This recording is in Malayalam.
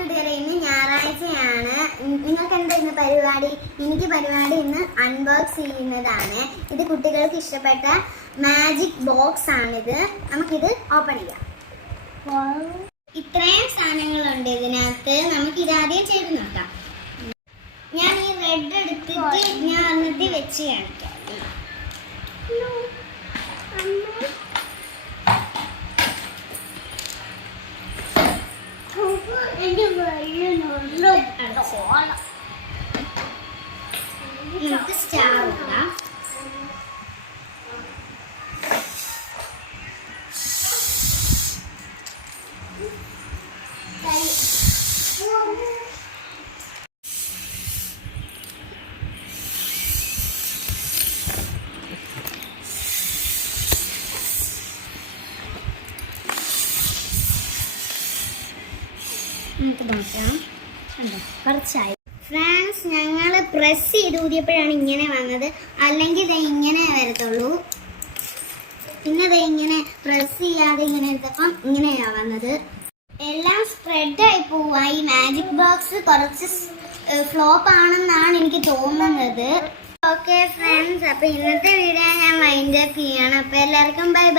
കുട്ടികളെ, ഇന്ന് ഞായറാഴ്ചയാണ്. നിങ്ങൾക്ക് എന്താ ഇന്ന് പരിപാടി? എനിക്ക് പരിപാടി ഇന്ന് അൺബോക്സ് ചെയ്യുന്നതാണ്. ഇത് കുട്ടികൾക്ക് ഇഷ്ടപ്പെട്ട മാജിക് ബോക്സ് ആണിത്. നമുക്കിത് ഓപ്പൺ ചെയ്യാം. ഇത്രയും സാധനങ്ങളുണ്ട് ഇതിനകത്ത്. നമുക്ക് ഇതാദ്യം ചെയ്ത് നോക്കാം. ഞാൻ ഈ റെഡ് എടുത്തിട്ട് ഞാൻ അന്നത്തെ വെച്ച് കാണിക്കാം. നമുക്ക് സ്റ്റാർ ഇടാം. നമുക്ക് നോക്കാം. കുറച്ചായി ഫ്രണ്ട്സ്. ഞങ്ങൾ പ്രസ് ചെയ്ത് ഊതിയപ്പോഴാണ് ഇങ്ങനെ വന്നത്. അല്ലെങ്കിൽ ഇത് ഇങ്ങനെ വരത്തുള്ളൂ. പിന്നെ ഇത് ഇങ്ങനെ പ്രസ് ചെയ്യാതെ ഇങ്ങനെ എടുത്തപ്പം ഇങ്ങനെയാണ് വന്നത്. എല്ലാം സ്പ്രെഡായി പോവാ. ഈ മാജിക് ബോക്സ് കുറച്ച് ഫ്ലോപ്പ് ആണെന്നാണ് എനിക്ക് തോന്നുന്നത്. ഓക്കെ ഫ്രണ്ട്സ്, അപ്പോൾ ഇന്നത്തെ വീഡിയോ ഞാൻ വൈൻഡ് അപ്പ് ചെയ്യണം. അപ്പോൾ എല്ലാവർക്കും ബൈ ബൈ.